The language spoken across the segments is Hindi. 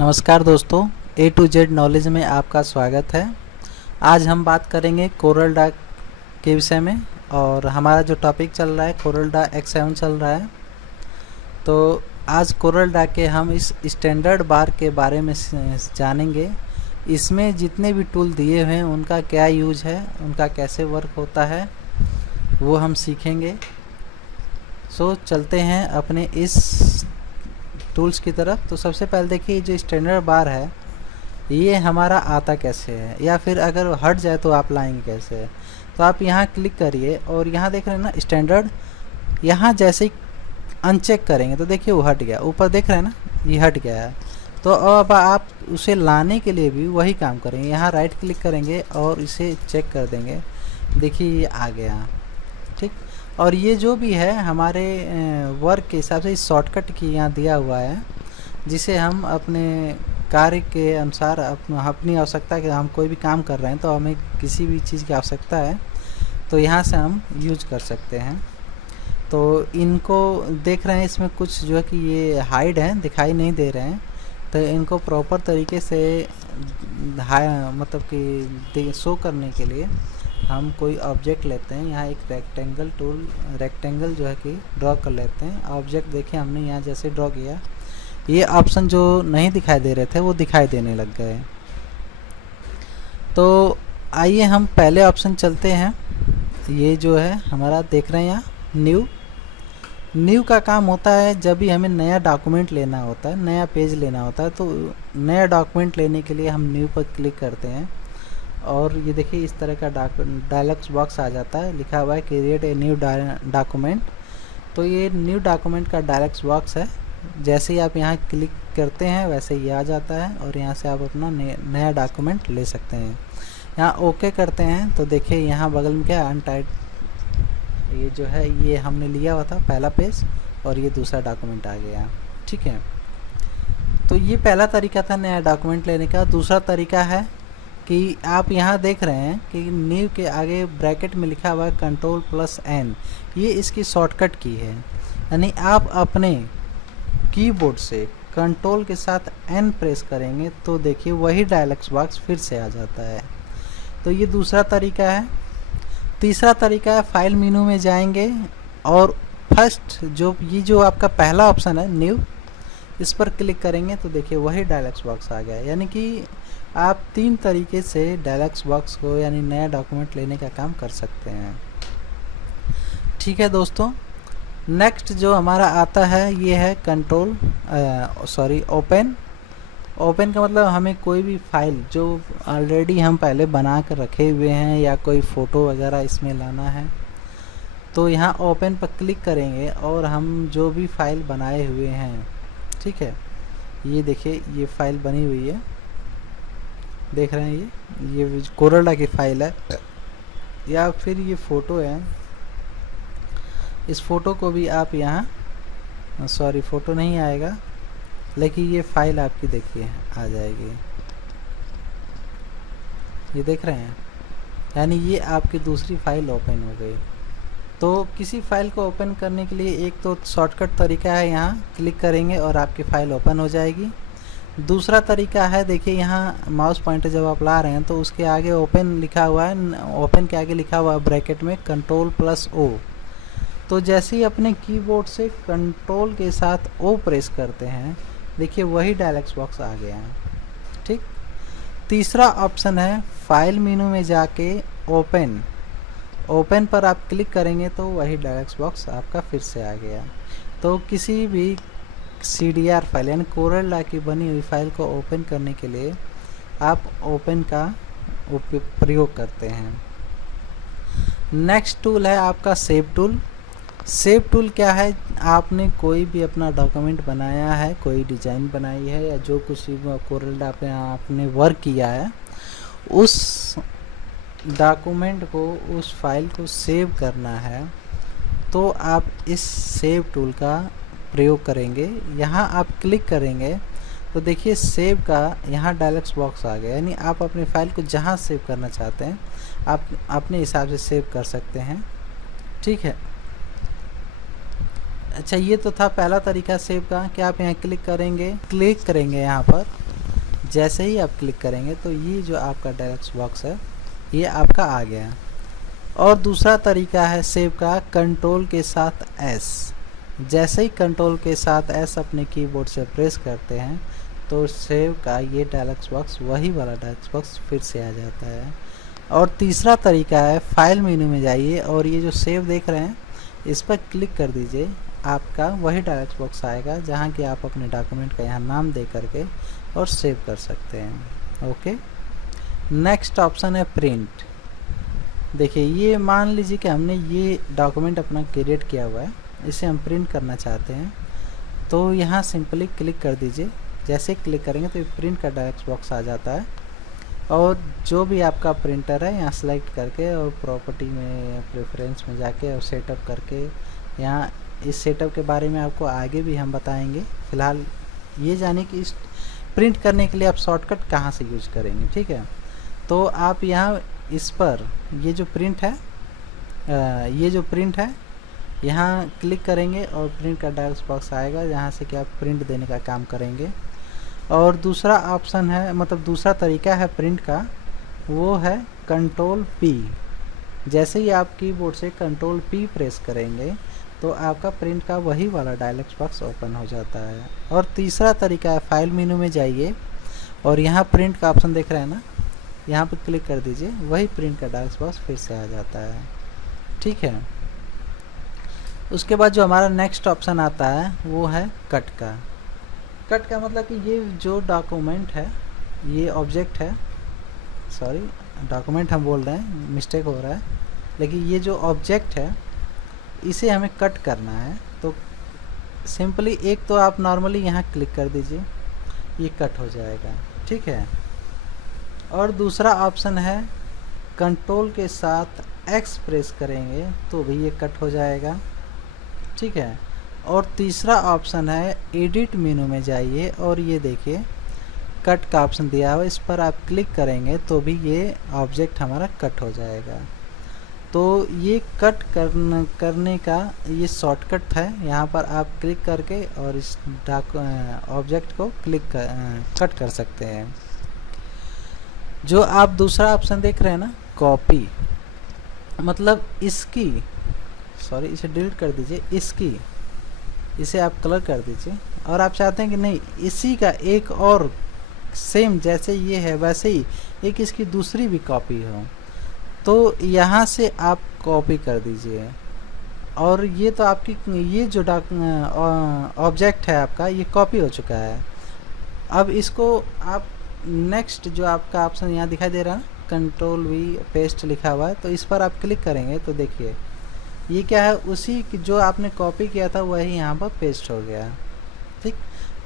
नमस्कार दोस्तों, ए टू जेड नॉलेज में आपका स्वागत है। आज हम बात करेंगे कोरल ड्रा के विषय में और हमारा जो टॉपिक चल रहा है कोरल ड्रा X7 चल रहा है। तो आज कोरल ड्रा के हम इस स्टैंडर्ड बार के बारे में जानेंगे। इसमें जितने भी टूल दिए हुए हैं उनका क्या यूज है, उनका कैसे वर्क होता है, वो हम सीखेंगे। सो चलते हैं अपने इस टूल्स की तरफ। तो सबसे पहले देखिए, जो स्टैंडर्ड बार है ये हमारा आता कैसे है, या फिर अगर हट जाए तो आप लाएंगे कैसे। तो आप यहाँ क्लिक करिए और यहाँ देख रहे हैं ना स्टैंडर्ड, यहाँ जैसे ही अनचेक करेंगे तो देखिए वो हट गया। ऊपर देख रहे हैं ना, ये हट गया है। तो अब आप उसे लाने के लिए भी वही काम करेंगे, यहाँ राइट क्लिक करेंगे और इसे चेक कर देंगे। देखिए ये आ गया, ठीक। और ये जो भी है हमारे वर्क के हिसाब से इस शॉर्टकट की यहाँ दिया हुआ है, जिसे हम अपने कार्य के अनुसार अपनी आवश्यकता के, हम कोई भी काम कर रहे हैं तो हमें किसी भी चीज़ की आवश्यकता है तो यहाँ से हम यूज कर सकते हैं। तो इनको देख रहे हैं, इसमें कुछ जो है कि ये हाइड है, दिखाई नहीं दे रहे हैं। तो इनको प्रॉपर तरीके से मतलब कि शो करने के लिए हम कोई ऑब्जेक्ट लेते हैं। यहाँ एक रेक्टेंगल जो है कि ड्रॉ कर लेते हैं। ऑब्जेक्ट देखिए हमने यहाँ जैसे ड्रॉ किया, ये ऑप्शन जो नहीं दिखाई दे रहे थे वो दिखाई देने लग गए। तो आइए हम पहले ऑप्शन चलते हैं। ये जो है हमारा देख रहे हैं यहाँ न्यू का काम होता है जब भी हमें नया डॉक्यूमेंट लेना होता है, नया पेज लेना होता है। तो नया डॉक्यूमेंट लेने के लिए हम न्यू पर क्लिक करते हैं और ये देखिए इस तरह का डायलॉग बॉक्स आ जाता है, लिखा हुआ है क्रिएट ए न्यू डॉक्यूमेंट। तो ये न्यू डॉक्यूमेंट का डायलॉग बॉक्स है। जैसे ही आप यहाँ क्लिक करते हैं वैसे ये आ जाता है और यहाँ से आप अपना नया डॉक्यूमेंट ले सकते हैं। यहाँ ओके करते हैं तो देखिए यहाँ बगल में क्या अनटाइड, ये जो है ये हमने लिया हुआ था पहला पेज और ये दूसरा डॉक्यूमेंट आ गया, ठीक है। तो ये पहला तरीका था नया डॉक्यूमेंट लेने का। दूसरा तरीका है कि आप यहाँ देख रहे हैं कि न्यू के आगे ब्रैकेट में लिखा हुआ है Ctrl+N, ये इसकी शॉर्टकट की है। यानी आप अपने कीबोर्ड से कंट्रोल के साथ N प्रेस करेंगे तो देखिए वही डायलॉग बॉक्स फिर से आ जाता है। तो ये दूसरा तरीका है। तीसरा तरीका है फाइल मेनू में जाएंगे और फर्स्ट जो आपका पहला ऑप्शन है न्यू, इस पर क्लिक करेंगे तो देखिए वही डायलॉग बॉक्स आ गया। यानी कि आप 3 तरीके से डायलॉग बॉक्स को यानी नया डॉक्यूमेंट लेने का काम कर सकते हैं, ठीक है दोस्तों। नेक्स्ट जो हमारा आता है ये है ओपन का मतलब हमें कोई भी फाइल जो ऑलरेडी हम पहले बना कर रखे हुए हैं या कोई फ़ोटो वगैरह इसमें लाना है तो यहाँ ओपन पर क्लिक करेंगे और हम जो भी फाइल बनाए हुए हैं, ठीक है। ये देखिए ये फाइल बनी हुई है, देख रहे हैं ये कोरल की फाइल है या फिर ये फ़ोटो है। इस फ़ोटो को भी आप यहाँ फ़ोटो नहीं आएगा, लेकिन ये फाइल आपकी देखिए आ जाएगी, ये देख रहे हैं। यानी ये आपकी दूसरी फाइल ओपन हो गई। तो किसी फाइल को ओपन करने के लिए एक तो शॉर्टकट तरीका है, यहाँ क्लिक करेंगे और आपकी फ़ाइल ओपन हो जाएगी। दूसरा तरीका है, देखिए यहाँ माउस पॉइंटर जब आप ला रहे हैं तो उसके आगे ओपन लिखा हुआ है, ओपन के आगे लिखा हुआ है ब्रैकेट में Ctrl+O। तो जैसे ही अपने कीबोर्ड से कंट्रोल के साथ O प्रेस करते हैं देखिए वही डायलॉग बॉक्स आ गया है, ठीक। तीसरा ऑप्शन है फाइल मेनू में जाके ओपन पर आप क्लिक करेंगे तो वही डायलॉग बॉक्स आपका फिर से आ गया। तो किसी भी CDR फाइल यानी कोरल ड्रा की बनी हुई फाइल को ओपन करने के लिए आप ओपन का प्रयोग करते हैं। नेक्स्ट टूल है आपका सेव टूल। सेव टूल क्या है, आपने कोई भी अपना डॉक्यूमेंट बनाया है, कोई डिज़ाइन बनाई है या जो कुछ कोरल ड्रा पे आपने वर्क किया है, उस डॉक्यूमेंट को, उस फाइल को सेव करना है तो आप इस सेव टूल का प्रयोग करेंगे। यहाँ आप क्लिक करेंगे तो देखिए सेव का यहाँ डायलॉग बॉक्स आ गया। यानी आप अपनी फ़ाइल को जहाँ सेव करना चाहते हैं आप अपने हिसाब से सेव कर सकते हैं, ठीक है। अच्छा, ये तो था पहला तरीका सेव का कि आप यहाँ क्लिक करेंगे यहाँ पर जैसे ही आप क्लिक करेंगे तो ये जो आपका टेक्स्ट बॉक्स है ये आपका आ गया। और दूसरा तरीका है सेव का, कंट्रोल के साथ एस। जैसे ही कंट्रोल के साथ एस अपने कीबोर्ड से प्रेस करते हैं तो सेव का ये डायलॉग बॉक्स, वही वाला डायलॉग बॉक्स फिर से आ जाता है। और तीसरा तरीका है फाइल मेनू में जाइए और ये जो सेव देख रहे हैं इस पर क्लिक कर दीजिए, आपका वही डायलॉग बॉक्स आएगा जहाँ कि आप अपने डॉक्यूमेंट का यहाँ नाम दे करके और सेव कर सकते हैं। ओके, नेक्स्ट ऑप्शन है प्रिंट। देखिए ये मान लीजिए कि हमने ये डॉक्यूमेंट अपना क्रिएट किया हुआ है, इसे हम प्रिंट करना चाहते हैं तो यहाँ सिंपली क्लिक कर दीजिए। जैसे क्लिक करेंगे तो ये प्रिंट का डायलॉग बॉक्स आ जाता है और जो भी आपका प्रिंटर है यहाँ सेलेक्ट करके और प्रॉपर्टी में प्रेफरेंस में जाके और सेटअप करके, यहाँ इस सेटअप के बारे में आपको आगे भी हम बताएंगे। फ़िलहाल ये जाने कि इस प्रिंट करने के लिए आप शॉर्टकट कहाँ से यूज करेंगे, ठीक है। तो आप यहाँ इस पर ये जो प्रिंट है यहाँ क्लिक करेंगे और प्रिंट का डायलॉग बॉक्स आएगा जहाँ से कि आप प्रिंट देने का काम करेंगे। और दूसरा ऑप्शन है, मतलब दूसरा तरीका है प्रिंट का, वो है कंट्रोल पी। जैसे ही आप कीबोर्ड से कंट्रोल पी प्रेस करेंगे तो आपका प्रिंट का वही वाला डायलॉग बॉक्स ओपन हो जाता है। और तीसरा तरीका है फाइल मेनू में जाइए और यहाँ प्रिंट का ऑप्शन देख रहे हैं ना, यहाँ पर क्लिक कर दीजिए, वही प्रिंट का डायलॉग बॉक्स फिर से आ जाता है, ठीक है। उसके बाद जो हमारा नेक्स्ट ऑप्शन आता है वो है कट का। कट का मतलब कि ये जो डॉक्यूमेंट है, ये ऑब्जेक्ट है, सॉरी डॉक्यूमेंट हम बोल रहे हैं, मिस्टेक हो रहा है, लेकिन ये जो ऑब्जेक्ट है इसे हमें कट करना है। तो सिंपली एक तो आप नॉर्मली यहाँ क्लिक कर दीजिए, ये कट हो जाएगा, ठीक है। और दूसरा ऑप्शन है कंट्रोल के साथ एक्स प्रेस करेंगे तो भी ये कट हो जाएगा, ठीक है। और तीसरा ऑप्शन है एडिट मेनू में जाइए और ये देखिए कट का ऑप्शन दिया हुआ, इस पर आप क्लिक करेंगे तो भी ये ऑब्जेक्ट हमारा कट हो जाएगा। तो ये कट करने का ये शॉर्टकट है, यहाँ पर आप क्लिक करके और इस ऑब्जेक्ट को कट कर सकते हैं। जो आप दूसरा ऑप्शन देख रहे हैं ना कॉपी, मतलब इसकी, सॉरी इसे डिलीट कर दीजिए, इसे आप कलर कर दीजिए और आप चाहते हैं कि नहीं इसी का एक और सेम जैसे ये है वैसे ही एक इसकी दूसरी भी कॉपी हो, तो यहाँ से आप कॉपी कर दीजिए। और ये तो आपकी ये जो ऑब्जेक्ट है आपका ये कॉपी हो चुका है। अब इसको आप नेक्स्ट जो आपका ऑप्शन यहाँ दिखाई दे रहा है कंट्रोल वी पेस्ट लिखा हुआ है, तो इस पर आप क्लिक करेंगे तो देखिए ये क्या है, उसी जो आपने कॉपी किया था वही यहाँ पर पेस्ट हो गया, ठीक।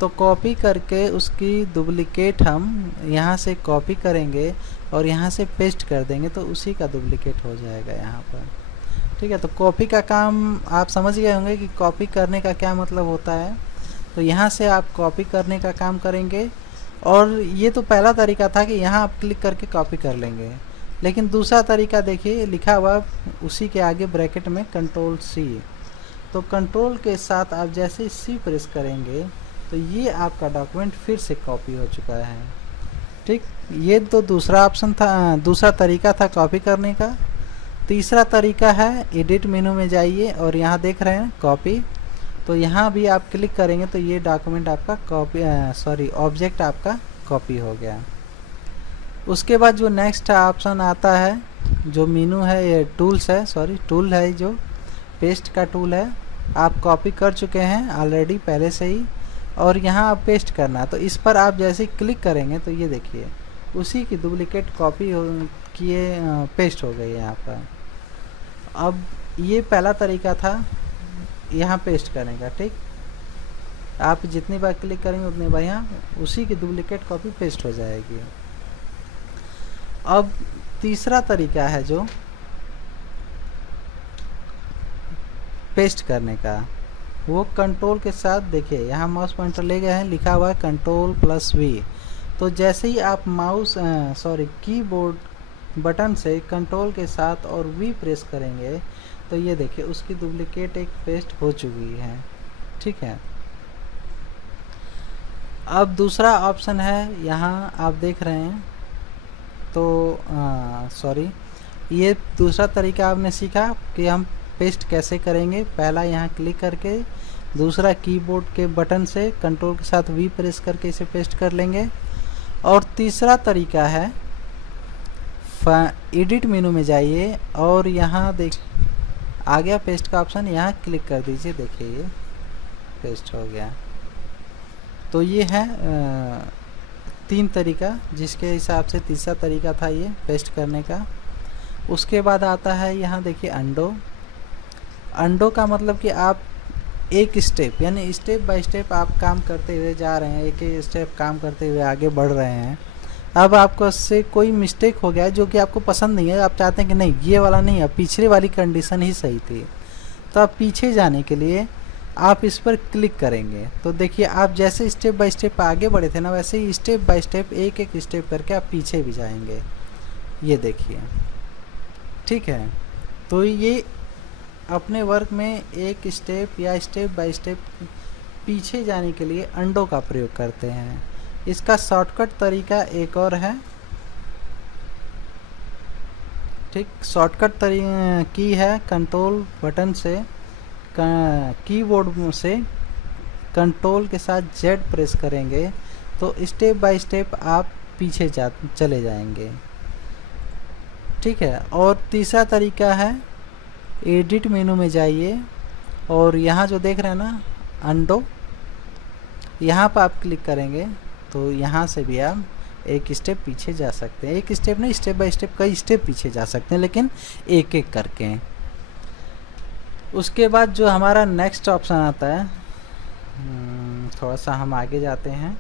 तो कॉपी करके उसकी डुप्लिकेट हम यहाँ से कॉपी करेंगे और यहाँ से पेस्ट कर देंगे तो उसी का डुप्लिकेट हो जाएगा यहाँ पर, ठीक है। तो कॉपी का काम आप समझ गए होंगे कि कॉपी करने का क्या मतलब होता है। तो यहाँ से आप कॉपी करने का काम करेंगे और ये तो पहला तरीका था कि यहाँ आप क्लिक करके कॉपी कर लेंगे, लेकिन दूसरा तरीका देखिए लिखा हुआ उसी के आगे ब्रैकेट में कंट्रोल सी। तो कंट्रोल के साथ आप जैसे सी प्रेस करेंगे तो ये आपका डॉक्यूमेंट फिर से कॉपी हो चुका है, ठीक। ये तो दूसरा ऑप्शन था, दूसरा तरीका था कॉपी करने का। तीसरा तरीका है एडिट मेनू में जाइए और यहाँ देख रहे हैं कॉपी, तो यहाँ भी आप क्लिक करेंगे तो ये डॉक्यूमेंट आपका ऑब्जेक्ट आपका कॉपी हो गया। उसके बाद जो नेक्स्ट ऑप्शन आता है जो मेनू है, ये टूल्स है, टूल है, जो पेस्ट का टूल है। आप कॉपी कर चुके हैं ऑलरेडी पहले से ही और यहाँ आप पेस्ट करना, तो इस पर आप जैसे क्लिक करेंगे तो ये देखिए उसी की डुप्लिकेट कॉपी किए पेस्ट हो गई यहाँ पर। अब ये पहला तरीका था यहाँ पेस्ट करने का, ठीक। आप जितनी बार क्लिक करेंगे उतनी बार यहाँ उसी की डुप्लिकेट कॉपी पेस्ट हो जाएगी। अब तीसरा तरीका है जो पेस्ट करने का, वो कंट्रोल के साथ देखिए यहाँ माउस पॉइंटर ले गए हैं, लिखा हुआ है कंट्रोल प्लस वी। तो जैसे ही आप कीबोर्ड बटन से कंट्रोल के साथ और वी प्रेस करेंगे तो ये देखिए उसकी डुप्लिकेट एक पेस्ट हो चुकी है, ठीक है। अब दूसरा ऑप्शन है, यहाँ आप देख रहे हैं, तो सॉरी, ये दूसरा तरीका आपने सीखा कि हम पेस्ट कैसे करेंगे। पहला यहाँ क्लिक करके, दूसरा कीबोर्ड के बटन से कंट्रोल के साथ वी प्रेस करके इसे पेस्ट कर लेंगे। और तीसरा तरीका है, एडिट मेनू में जाइए और यहाँ देख आ गया पेस्ट का ऑप्शन, यहाँ क्लिक कर दीजिए। देखिए ये पेस्ट हो गया। तो ये है 3 तरीका, जिसके हिसाब से तीसरा तरीका था ये पेस्ट करने का। उसके बाद आता है यहाँ देखिए अंडो। अंडो का मतलब कि आप एक स्टेप, यानी स्टेप बाय स्टेप आप काम करते हुए जा रहे हैं, एक एक स्टेप काम करते हुए आगे बढ़ रहे हैं। अब आपको उससे कोई मिस्टेक हो गया जो कि आपको पसंद नहीं है, आप चाहते हैं कि नहीं ये वाला नहीं है, पिछले वाली कंडीशन ही सही थी, तो आप पीछे जाने के लिए आप इस पर क्लिक करेंगे। तो देखिए आप जैसे स्टेप बाय स्टेप आगे बढ़े थे ना, वैसे ही स्टेप बाय स्टेप एक एक स्टेप करके आप पीछे भी जाएंगे। ये देखिए, ठीक है। तो ये अपने वर्क में एक स्टेप या स्टेप बाय स्टेप पीछे जाने के लिए अंडो का प्रयोग करते हैं। इसका शॉर्टकट तरीका एक और है, ठीक। शॉर्टकट की है कंट्रोल बटन से, कीबोर्ड से कंट्रोल के साथ जेड प्रेस करेंगे तो स्टेप बाय स्टेप आप पीछे चले जाएंगे, ठीक है। और तीसरा तरीका है, एडिट मेनू में जाइए और यहाँ जो देख रहे हैं ना अंडो, यहाँ पर आप क्लिक करेंगे तो यहाँ से भी आप एक स्टेप पीछे जा सकते हैं। एक स्टेप नहीं, स्टेप बाय स्टेप कई स्टेप पीछे जा सकते हैं, लेकिन एक एक करके। उसके बाद जो हमारा नेक्स्ट ऑप्शन आता है, थोड़ा सा हम आगे जाते हैं।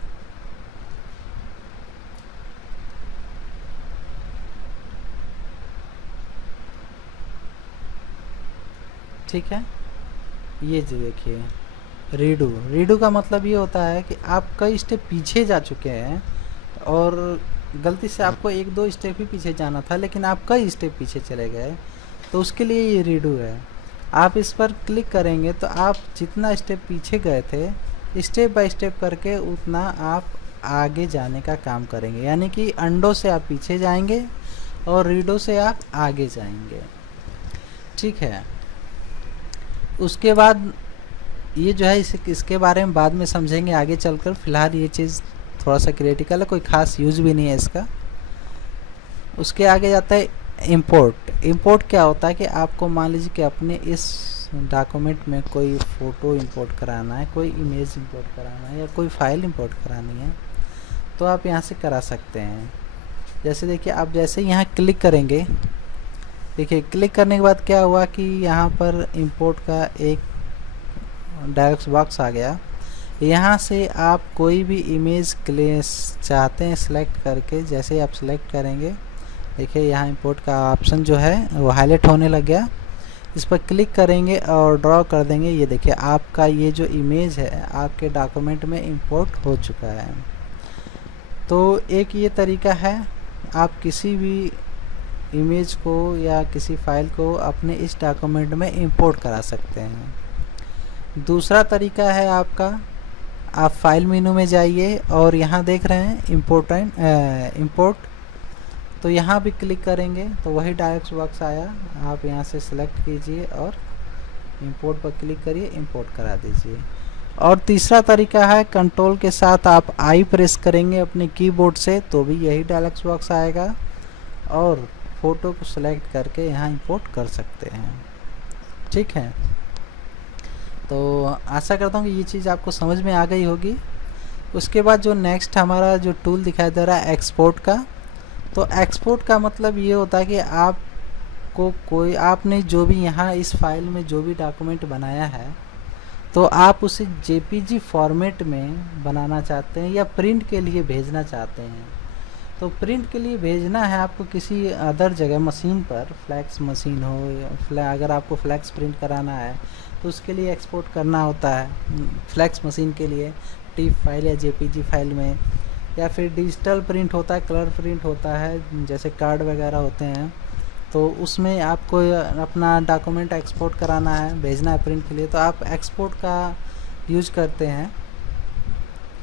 ठीक है, ये जो देखिए रीडू। रीडू का मतलब ये होता है कि आप कई स्टेप पीछे जा चुके हैं और गलती से आपको 1-2 स्टेप ही पीछे जाना था, लेकिन आप कई स्टेप पीछे चले गए, तो उसके लिए ये रीडू है। आप इस पर क्लिक करेंगे तो आप जितना स्टेप पीछे गए थे, स्टेप बाय स्टेप करके उतना आप आगे जाने का काम करेंगे। यानी कि अंडो से आप पीछे जाएंगे और रीडो से आप आगे जाएंगे, ठीक है। उसके बाद ये जो है इसके बारे में बाद में समझेंगे आगे चलकर। फिलहाल ये चीज़ थोड़ा सा क्रिटिकल है, कोई ख़ास यूज़ भी नहीं है इसका। उसके आगे जाता है इंपोर्ट। इंपोर्ट क्या होता है कि आपको मान लीजिए कि अपने इस डॉक्यूमेंट में कोई फ़ोटो इंपोर्ट कराना है, कोई इमेज इंपोर्ट कराना है या कोई फाइल इंपोर्ट करानी है, तो आप यहाँ से करा सकते हैं। जैसे देखिए आप जैसे यहाँ क्लिक करेंगे, देखिए क्लिक करने के बाद क्या हुआ कि यहाँ पर इंपोर्ट का एक डायलॉग बॉक्स आ गया। यहाँ से आप कोई भी इमेज चाहते हैं सिलेक्ट करके, जैसे ही आप सिलेक्ट करेंगे देखिए यहाँ इंपोर्ट का ऑप्शन जो है वो हाईलाइट होने लग गया। इस पर क्लिक करेंगे और ड्रॉ कर देंगे। ये देखिए आपका ये जो इमेज है आपके डॉक्यूमेंट में इंपोर्ट हो चुका है। तो एक ये तरीका है, आप किसी भी इमेज को या किसी फाइल को अपने इस डॉक्यूमेंट में इंपोर्ट करा सकते हैं। दूसरा तरीका है आपका, आप फाइल मेनू में जाइए और यहाँ देख रहे हैं इंपोर्ट, तो यहाँ भी क्लिक करेंगे तो वही डायलॉग बॉक्स आया। आप यहाँ से सिलेक्ट कीजिए और इंपोर्ट पर क्लिक करिए, इंपोर्ट करा दीजिए। और तीसरा तरीका है, कंट्रोल के साथ आप आई प्रेस करेंगे अपने कीबोर्ड से तो भी यही डायलॉग बॉक्स आएगा और फ़ोटो को सिलेक्ट करके यहाँ इंपोर्ट कर सकते हैं, ठीक है। तो आशा करता हूँ कि ये चीज़ आपको समझ में आ गई होगी। उसके बाद जो नेक्स्ट हमारा जो टूल दिखाई दे रहा है एक्सपोर्ट का, तो एक्सपोर्ट का मतलब ये होता है कि आपने जो भी यहाँ इस फाइल में जो भी डॉक्यूमेंट बनाया है तो आप उसे जेपीजी फॉर्मेट में बनाना चाहते हैं या प्रिंट के लिए भेजना चाहते हैं। तो प्रिंट के लिए भेजना है आपको किसी अदर जगह मशीन पर, फ्लैक्स मशीन हो या अगर आपको फ्लैक्स प्रिंट कराना है तो उसके लिए एक्सपोर्ट करना होता है। फ्लैक्स मशीन के लिए टिप फाइल या जेपीजी फाइल में, या फिर डिजिटल प्रिंट होता है, कलर प्रिंट होता है, जैसे कार्ड वगैरह होते हैं, तो उसमें आपको अपना डॉक्यूमेंट एक्सपोर्ट कराना है, भेजना है प्रिंट के लिए, तो आप एक्सपोर्ट का यूज करते हैं।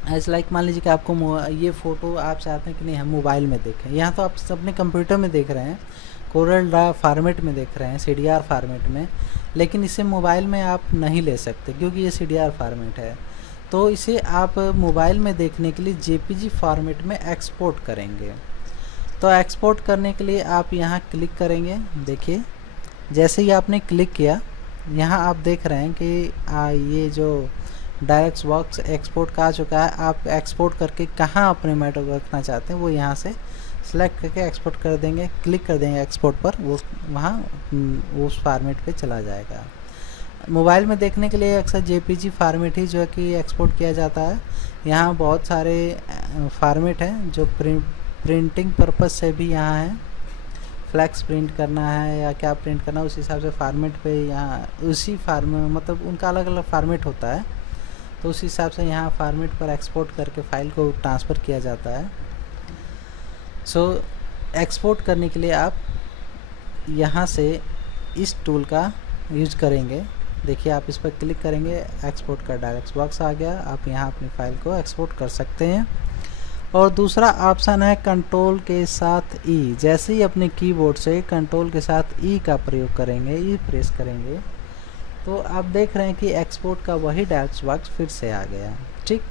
ऐसे लाइक मान लीजिए कि आपको ये फ़ोटो आप चाहते हैं कि नहीं हम मोबाइल में देखें, यहाँ तो आप अपने कंप्यूटर में देख रहे हैं, कोरल ड्रा फॉर्मेट में देख रहे हैं, CDR फॉर्मेट में, लेकिन इसे मोबाइल में आप नहीं ले सकते क्योंकि ये CDR फॉर्मेट है। तो इसे आप मोबाइल में देखने के लिए JPG फॉर्मेट में एक्सपोर्ट करेंगे। तो एक्सपोर्ट करने के लिए आप यहाँ क्लिक करेंगे। देखिए जैसे ही आपने क्लिक किया, यहाँ आप देख रहे हैं कि ये जो डायरेक्ट बॉक्स एक्सपोर्ट का आ चुका है। आप एक्सपोर्ट करके कहाँ अपने मैटर को रखना चाहते हैं वो यहाँ से सेलेक्ट करके एक्सपोर्ट कर देंगे, क्लिक कर देंगे एक्सपोर्ट पर, वो वहाँ उस फॉर्मेट पे चला जाएगा। मोबाइल में देखने के लिए अक्सर JPG फॉर्मेट ही जो है कि एक्सपोर्ट किया जाता है। यहाँ बहुत सारे फॉर्मेट हैं जो प्रिंटिंग पर्पस से भी यहाँ है, फ्लैक्स प्रिंट करना है या क्या प्रिंट करना है उस हिसाब से फॉर्मेट पे यहाँ उसी मतलब उनका अलग अलग फॉर्मेट होता है, तो उस हिसाब से यहाँ फॉर्मेट पर एक्सपोर्ट करके फ़ाइल को ट्रांसफ़र किया जाता है। सो एक्सपोर्ट करने के लिए आप यहाँ से इस टूल का यूज करेंगे। देखिए आप इस पर क्लिक करेंगे, एक्सपोर्ट का डायरेक्ट बॉक्स आ गया, आप यहाँ अपनी फ़ाइल को एक्सपोर्ट कर सकते हैं। और दूसरा ऑप्शन है कंट्रोल के साथ E। जैसे ही अपने कीबोर्ड से कंट्रोल के साथ E का प्रयोग करेंगे, E प्रेस करेंगे, तो आप देख रहे हैं कि एक्सपोर्ट का वही डायरेक्ट बॉक्स फिर से आ गया, ठीक।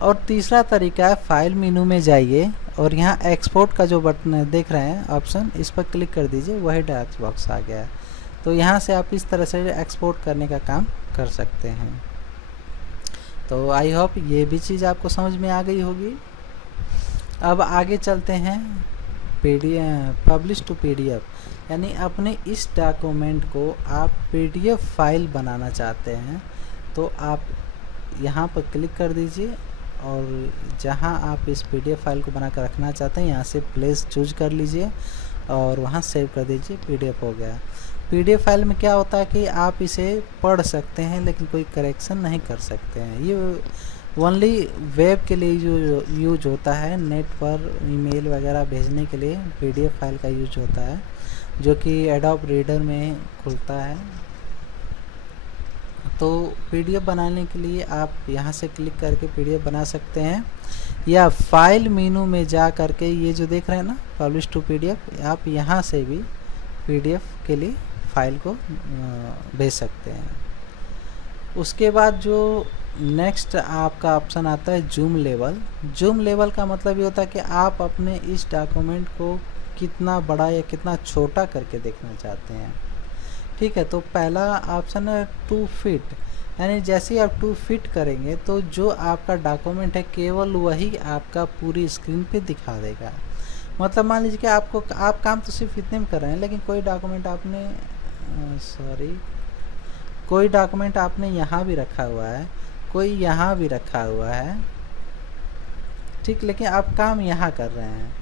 और तीसरा तरीका है फाइल मेनू में जाइए और यहाँ एक्सपोर्ट का जो बटन देख रहे हैं ऑप्शन, इस पर क्लिक कर दीजिए, वही डायरेक्ट बॉक्स आ गया। तो यहाँ से आप इस तरह से एक्सपोर्ट करने का काम कर सकते हैं। तो आई होप ये भी चीज़ आपको समझ में आ गई होगी। अब आगे चलते हैं पब्लिश टू PDF, यानी अपने इस डॉक्यूमेंट को आप PDF फाइल बनाना चाहते हैं तो आप यहाँ पर क्लिक कर दीजिए और जहाँ आप इस PDF फाइल को बनाकर रखना चाहते हैं यहाँ से प्लेस चूज कर लीजिए और वहाँ सेव कर दीजिए। PDF हो गया। PDF फाइल में क्या होता है कि आप इसे पढ़ सकते हैं लेकिन कोई करेक्शन नहीं कर सकते हैं। ये ओनली वेब के लिए जो यूज होता है, नेट पर ईमेल वगैरह भेजने के लिए PDF फाइल का यूज होता है, जो कि एडोब रीडर में खुलता है। तो PDF बनाने के लिए आप यहाँ से क्लिक करके PDF बना सकते हैं, या फाइल मेनू में जा करके ये जो देख रहे हैं ना पब्लिश टू PDF, आप यहाँ से भी PDF के लिए फाइल को भेज सकते हैं। उसके बाद जो नेक्स्ट आपका ऑप्शन आता है जूम लेवल। जूम लेवल का मतलब ये होता है कि आप अपने इस डॉक्यूमेंट को कितना बड़ा या कितना छोटा करके देखना चाहते हैं, ठीक है। तो पहला ऑप्शन है 2 फीट, यानी जैसे ही आप 2 फीट करेंगे तो जो आपका डॉक्यूमेंट है केवल वही आपका पूरी स्क्रीन पे दिखा देगा। मतलब मान लीजिए कि आप काम तो सिर्फ इतने में कर रहे हैं, लेकिन कोई डॉक्यूमेंट आपने कोई डॉक्यूमेंट आपने यहाँ भी रखा हुआ है, कोई यहाँ भी रखा हुआ है, ठीक, लेकिन आप काम यहाँ कर रहे हैं।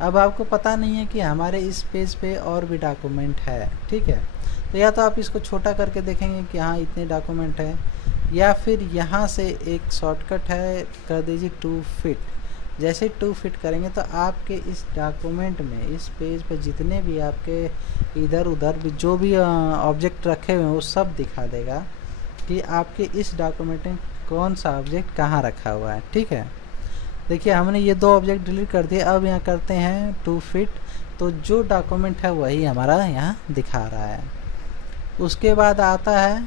अब आपको पता नहीं है कि हमारे इस पेज पे और भी डॉक्यूमेंट है, ठीक है। तो या तो आप इसको छोटा करके देखेंगे कि हाँ इतने डॉक्यूमेंट है, या फिर यहाँ से एक शॉर्टकट है, कर दीजिए 2 फीट। जैसे 2 फीट करेंगे तो आपके इस डॉक्यूमेंट में, इस पेज पे जितने भी आपके इधर उधर भी जो भी ऑब्जेक्ट रखे हुए हैं वो सब दिखा देगा कि आपके इस डॉक्यूमेंट में कौन सा ऑब्जेक्ट कहाँ रखा हुआ है, ठीक है। देखिए हमने ये 2 ऑब्जेक्ट डिलीट कर दिए, अब यहाँ करते हैं 2 फीट, तो जो डॉक्यूमेंट है वही हमारा यहाँ दिखा रहा है। उसके बाद आता है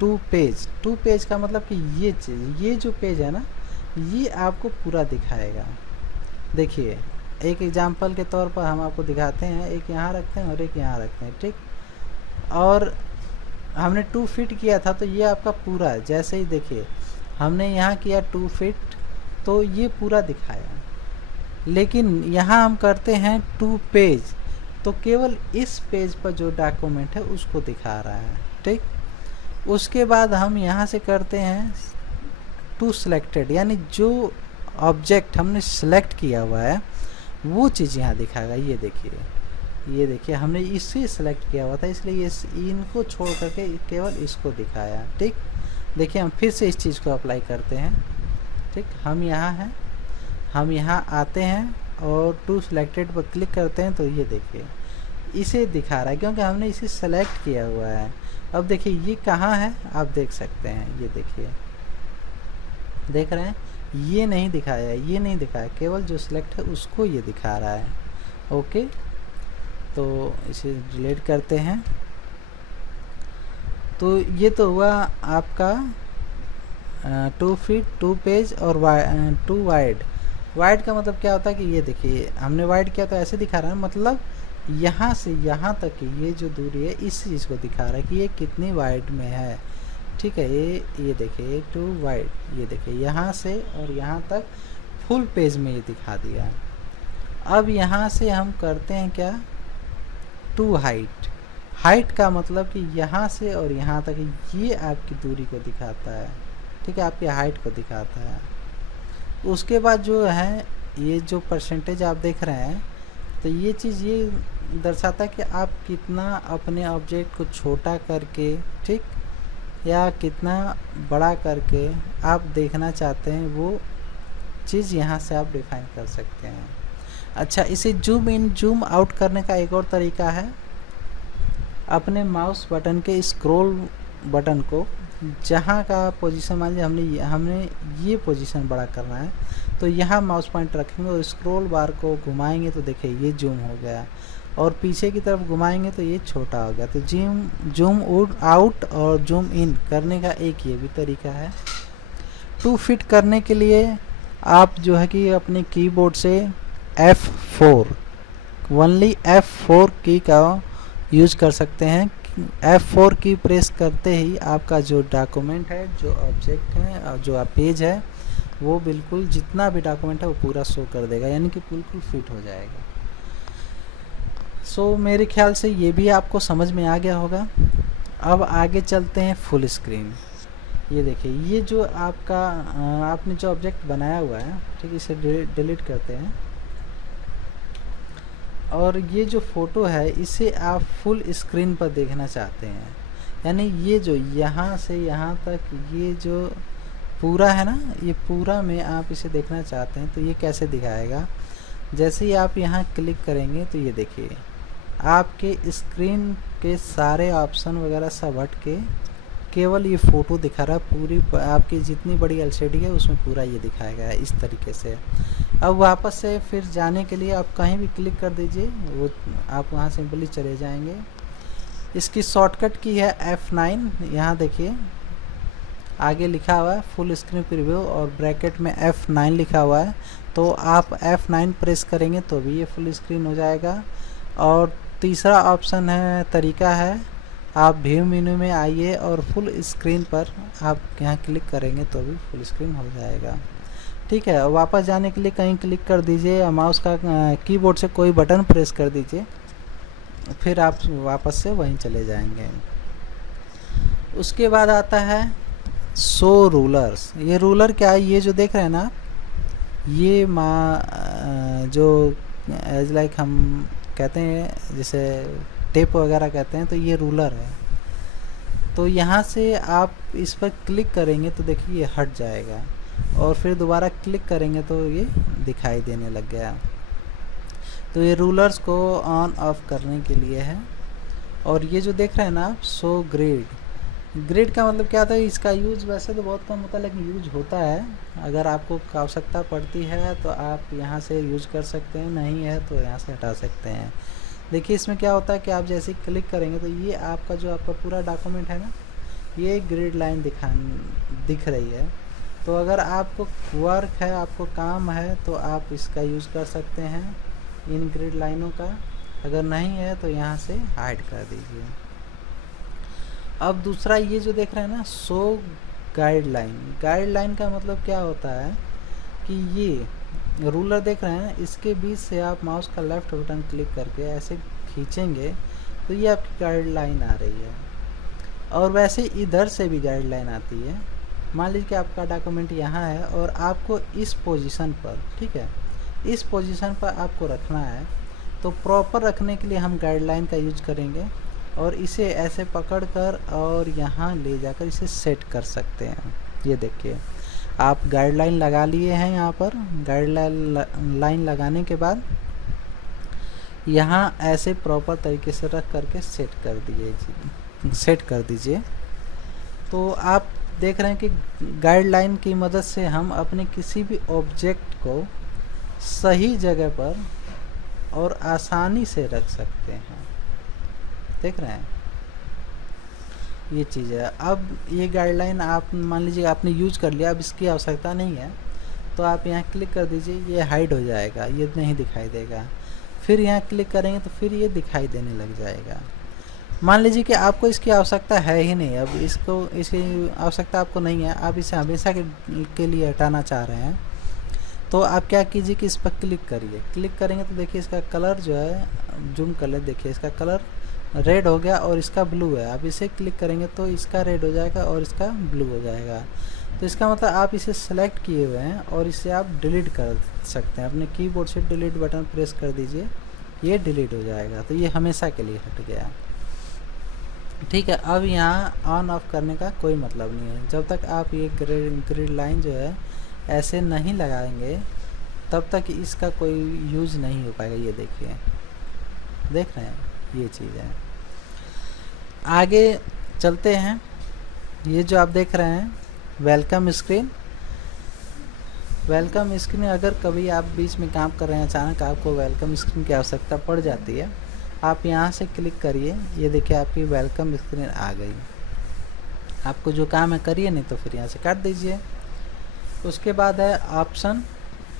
2 पेज। 2 पेज का मतलब कि ये चीज़, ये जो पेज है ना, ये आपको पूरा दिखाएगा। देखिए एक एग्जांपल के तौर पर हम आपको दिखाते हैं, एक यहाँ रखते हैं और एक यहाँ रखते हैं, ठीक। और हमने 2 फीट किया था तो ये आपका पूरा है। जैसे ही देखिए हमने यहाँ किया 2 फीट तो ये पूरा दिखाया, लेकिन यहाँ हम करते हैं 2 पेज तो केवल इस पेज पर जो डॉक्यूमेंट है उसको दिखा रहा है, ठीक। उसके बाद हम यहाँ से करते हैं 2 सिलेक्टेड, यानी जो ऑब्जेक्ट हमने सेलेक्ट किया हुआ है वो चीज़ यहाँ दिखाएगा। ये देखिए हमने इसे सेलेक्ट किया हुआ था, इसलिए इनको छोड़ करके केवल इसको दिखाया, ठीक। देखिए हम फिर से इस चीज़ को अप्लाई करते हैं, ठीक। हम यहाँ हैं, हम यहाँ आते हैं और 2 सिलेक्टेड पर क्लिक करते हैं तो ये देखिए इसे दिखा रहा है क्योंकि हमने इसे सेलेक्ट किया हुआ है। अब देखिए ये कहाँ है आप देख सकते हैं, ये देखिए देख रहे हैं, ये नहीं दिखाया, ये नहीं दिखाया, केवल जो सिलेक्ट है उसको ये दिखा रहा है। ओके, तो इसे डिलीट करते हैं। तो ये तो हुआ आपका 2 फीट 2 पेज और 2 वाइड। वाइड का मतलब क्या होता है कि ये देखिए हमने वाइड किया तो ऐसे दिखा रहा है, मतलब यहाँ से यहाँ तक की ये जो दूरी है इस चीज़ को दिखा रहा है कि ये कितनी वाइड में है। ठीक है, ये देखिए 2 वाइड, ये देखिए यहाँ से और यहाँ तक फुल पेज में ये दिखा दिया। अब यहाँ से हम करते हैं क्या, 2 हाइट। हाइट का मतलब कि यहाँ से और यहाँ तक ये आपकी दूरी को दिखाता है। ठीक है, आपकी हाइट को दिखाता है। उसके बाद जो है ये जो परसेंटेज आप देख रहे हैं, तो ये चीज़ ये दर्शाता है कि आप कितना अपने ऑब्जेक्ट को छोटा करके, ठीक, या कितना बड़ा करके आप देखना चाहते हैं, वो चीज़ यहाँ से आप डिफाइन कर सकते हैं। अच्छा, इसे जूम इन जूम आउट करने का एक और तरीका है, अपने माउस बटन के स्क्रॉल बटन को जहाँ का पोजीशन, मान लीजिए हमने ये पोजीशन बड़ा करना है, तो यहाँ माउस पॉइंट रखेंगे और स्क्रॉल बार को घुमाएंगे तो देखिए ये जूम हो गया, और पीछे की तरफ घुमाएंगे तो ये छोटा हो गया। तो जूम आउट और जूम इन करने का एक ये भी तरीका है। 2 फिट करने के लिए आप जो है कि अपने कीबोर्ड से F4 ओनली F4 की का यूज कर सकते हैं। F4 की प्रेस करते ही आपका जो डॉक्यूमेंट है, जो ऑब्जेक्ट है और जो पेज है, वो बिल्कुल जितना भी डॉक्यूमेंट है वो पूरा शो कर देगा, यानी कि बिल्कुल फिट हो जाएगा। सो मेरे ख्याल से ये भी आपको समझ में आ गया होगा। अब आगे चलते हैं फुल स्क्रीन। ये देखिए, ये जो आपका आपने जो ऑब्जेक्ट बनाया हुआ है, ठीक, इसे डिलीट करते हैं, और ये जो फ़ोटो है इसे आप फुल स्क्रीन पर देखना चाहते हैं, यानी ये जो यहाँ से यहाँ तक ये जो पूरा है ना, ये पूरा में आप इसे देखना चाहते हैं, तो ये कैसे दिखाएगा। जैसे ही आप यहाँ क्लिक करेंगे तो ये देखिए आपके स्क्रीन के सारे ऑप्शन वगैरह सब हट के केवल ये फ़ोटो दिखा रहा है। पूरी आपकी जितनी बड़ी एलसीडी है उसमें पूरा ये दिखाएगा इस तरीके से। अब वापस से फिर जाने के लिए आप कहीं भी क्लिक कर दीजिए, वो आप वहाँ सिंपली चले जाएंगे। इसकी शॉर्टकट की है F9। यहाँ देखिए आगे लिखा हुआ है फुल स्क्रीन प्रीव्यू और ब्रैकेट में F9 लिखा हुआ है, तो आप F9 प्रेस करेंगे तो भी ये फुल स्क्रीन हो जाएगा। और तीसरा ऑप्शन है, तरीका है, आप व्यू मेन्यू में आइए और फुल स्क्रीन पर आप यहाँ क्लिक करेंगे तो भी फुल स्क्रीन हो जाएगा। ठीक है, वापस जाने के लिए कहीं क्लिक कर दीजिए या माउस का कीबोर्ड से कोई बटन प्रेस कर दीजिए, फिर आप वापस से वहीं चले जाएंगे। उसके बाद आता है शो रूलर्स। ये रूलर क्या है, ये जो देख रहे हैं ना, ये जो एज लाइक हम कहते हैं जैसे टेप वगैरह कहते हैं, तो ये रूलर है। तो यहाँ से आप इस पर क्लिक करेंगे तो देखिए ये हट जाएगा, और फिर दोबारा क्लिक करेंगे तो ये दिखाई देने लग गया। तो ये रूलर्स को ऑन ऑफ करने के लिए है। और ये जो देख रहे हैं ना आप, शो ग्रिड, ग्रिड का मतलब क्या था, इसका यूज वैसे तो बहुत कम होता है लेकिन यूज होता है। अगर आपको आवश्यकता पड़ती है तो आप यहाँ से यूज कर सकते हैं, नहीं है तो यहाँ से हटा सकते हैं। देखिए इसमें क्या होता है कि आप जैसे ही क्लिक करेंगे तो ये आपका जो आपका पूरा डॉक्यूमेंट है ना, ये ग्रिड लाइन दिख रही है। तो अगर आपको वर्क है, आपको काम है, तो आप इसका यूज़ कर सकते हैं इन ग्रिड लाइनों का। अगर नहीं है तो यहाँ से हाइड कर दीजिए। अब दूसरा ये जो देख रहे हैं ना, शो गाइडलाइन। गाइडलाइन का मतलब क्या होता है कि ये रूलर देख रहे हैं, इसके बीच से आप माउस का लेफ्ट बटन क्लिक करके ऐसे खींचेंगे तो ये आपकी गाइडलाइन आ रही है। और वैसे इधर से भी गाइडलाइन आती है। मान लीजिए कि आपका डॉक्यूमेंट यहाँ है और आपको इस पोजीशन पर, ठीक है, इस पोजीशन पर आपको रखना है, तो प्रॉपर रखने के लिए हम गाइडलाइन का यूज करेंगे और इसे ऐसे पकड़कर और यहाँ ले जाकर इसे सेट कर सकते हैं। ये देखिए आप गाइडलाइन लगा लिए हैं। यहाँ पर गाइडलाइन लगाने के बाद यहाँ ऐसे प्रॉपर तरीके से रख करके सेट कर दीजिए। तो आप देख रहे हैं कि गाइडलाइन की मदद से हम अपने किसी भी ऑब्जेक्ट को सही जगह पर और आसानी से रख सकते हैं। देख रहे हैं, ये चीज़ है। अब ये गाइडलाइन आप मान लीजिए आपने यूज कर लिया, अब इसकी आवश्यकता नहीं है, तो आप यहाँ क्लिक कर दीजिए, ये हाइड हो जाएगा, ये नहीं दिखाई देगा। फिर यहाँ क्लिक करेंगे तो फिर ये दिखाई देने लग जाएगा। मान लीजिए कि आपको इसकी आवश्यकता है ही नहीं, अब इसकी आवश्यकता आपको नहीं है, आप इसे हमेशा के लिए हटाना चाह रहे हैं, तो आप क्या कीजिए कि इस पर क्लिक करिए। क्लिक करेंगे तो देखिए इसका कलर जो है, जूम कर ले, देखिए इसका कलर रेड हो गया और इसका ब्लू है। अब इसे क्लिक करेंगे तो इसका रेड हो जाएगा और इसका ब्लू हो जाएगा। तो इसका मतलब आप इसे सेलेक्ट किए हुए हैं और इसे आप डिलीट कर सकते हैं। अपने कीबोर्ड से डिलीट बटन प्रेस कर दीजिए, ये डिलीट हो जाएगा। तो ये हमेशा के लिए हट गया। ठीक है, अब यहाँ ऑन ऑफ करने का कोई मतलब नहीं है। जब तक आप ये ग्रिड लाइन जो है ऐसे नहीं लगाएंगे तब तक इसका कोई यूज़ नहीं हो पाएगा। ये देखिए, देख रहे हैं, ये चीज़ है। आगे चलते हैं। ये जो आप देख रहे हैं वेलकम स्क्रीन, वेलकम स्क्रीन अगर कभी आप बीच में काम कर रहे हैं, अचानक आपको वेलकम स्क्रीन की आवश्यकता पड़ जाती है, आप यहाँ से क्लिक करिए, ये देखिए आपकी वेलकम स्क्रीन आ गई। आपको जो काम है करिए, नहीं तो फिर यहाँ से काट दीजिए। उसके बाद है ऑप्शन।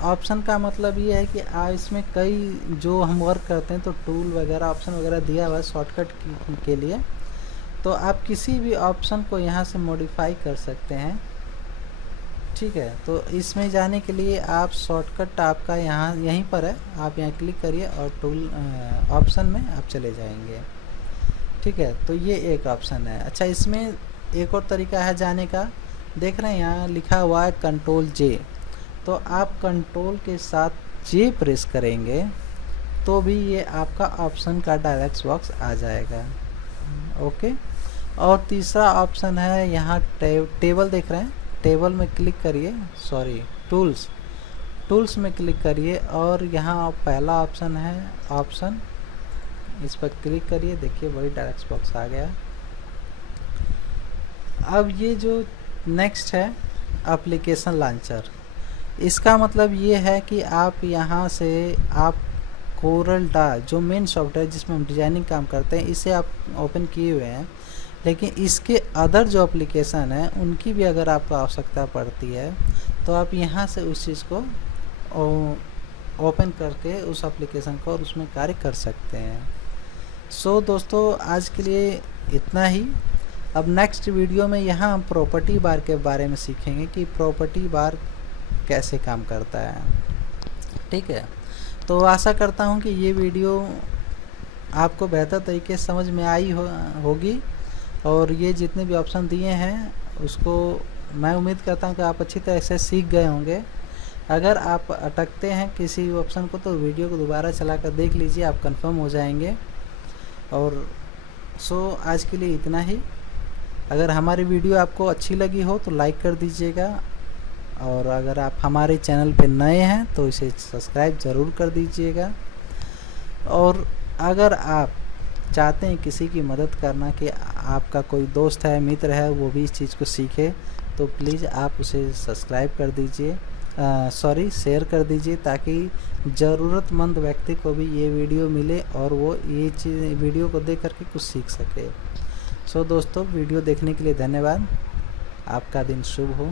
ऑप्शन का मतलब ये है कि इसमें कई जो हम वर्क करते हैं तो टूल वगैरह ऑप्शन वगैरह दिया हुआ है शॉर्टकट के लिए, तो आप किसी भी ऑप्शन को यहाँ से मॉडिफाई कर सकते हैं। ठीक है, तो इसमें जाने के लिए आप शॉर्टकट आपका यहाँ यहीं पर है, आप यहाँ क्लिक करिए और टूल ऑप्शन में आप चले जाएंगे। ठीक है, तो ये एक ऑप्शन है। अच्छा, इसमें एक और तरीका है जाने का। देख रहे हैं यहाँ लिखा हुआ है कंट्रोल जे, तो आप कंट्रोल के साथ जे प्रेस करेंगे तो भी ये आपका ऑप्शन का डायलॉग बॉक्स आ जाएगा। ओके, और तीसरा ऑप्शन है यहाँ टेबल, देख रहे हैं, टेबल में क्लिक करिए, सॉरी टूल्स में क्लिक करिए और यहाँ पहला ऑप्शन है ऑप्शन, इस पर क्लिक करिए, देखिए वही डायलॉग बॉक्स आ गया। अब ये जो नेक्स्ट है एप्लीकेशन लॉन्चर, इसका मतलब ये है कि आप यहाँ से आप कोरल डा जो मेन सॉफ्टवेयर जिसमें हम डिजाइनिंग काम करते हैं, इसे आप ओपन किए हुए हैं, लेकिन इसके अदर जो एप्लीकेशन है उनकी भी अगर आपको आवश्यकता पड़ती है तो आप यहाँ से उस चीज़ को ओपन करके उस एप्लीकेशन को और उसमें कार्य कर सकते हैं। सो दोस्तों, आज के लिए इतना ही। अब नेक्स्ट वीडियो में यहाँ हम प्रॉपर्टी बार के बारे में सीखेंगे कि प्रॉपर्टी बार कैसे काम करता है। ठीक है, तो आशा करता हूँ कि ये वीडियो आपको बेहतर तरीके से समझ में आई होगी और ये जितने भी ऑप्शन दिए हैं उसको मैं उम्मीद करता हूँ कि आप अच्छी तरह से सीख गए होंगे। अगर आप अटकते हैं किसी ऑप्शन को तो वीडियो को दोबारा चला कर देख लीजिए, आप कंफर्म हो जाएंगे। और आज के लिए इतना ही। अगर हमारी वीडियो आपको अच्छी लगी हो तो लाइक कर दीजिएगा, और अगर आप हमारे चैनल पे नए हैं तो इसे सब्सक्राइब ज़रूर कर दीजिएगा। और अगर आप चाहते हैं किसी की मदद करना कि आपका कोई दोस्त है, मित्र है, वो भी इस चीज़ को सीखे, तो प्लीज़ आप उसे सब्सक्राइब कर दीजिए, शेयर कर दीजिए, ताकि ज़रूरतमंद व्यक्ति को भी ये वीडियो मिले और वो ये चीज़ वीडियो को देख करके कुछ सीख सके। दोस्तों, वीडियो देखने के लिए धन्यवाद। आपका दिन शुभ हो।